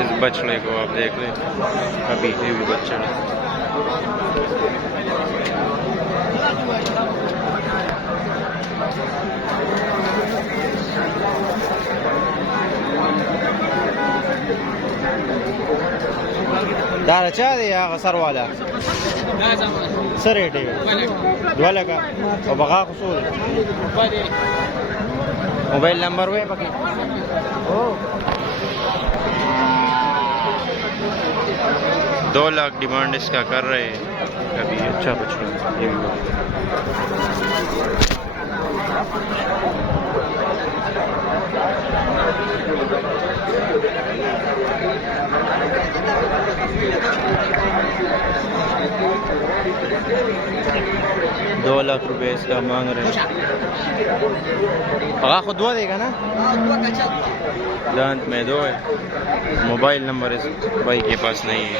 इस बछड़े को आप देख लें, अभी भी बच्चा है। दारा चाह दे या सर वाला सर रेट है 2 लगा और बगा कसूर मोबाइल नंबर हुए बाकी 2 लाख डिमांड इसका कर रहे हैं। कभी अच्छा बछड़ा ये भी 2 लाख रुपए इसका मांग रहे हैं। आगा खुद 2 देगा ना, दांत में 2 है। मोबाइल नंबर इस भाई के पास नहीं है।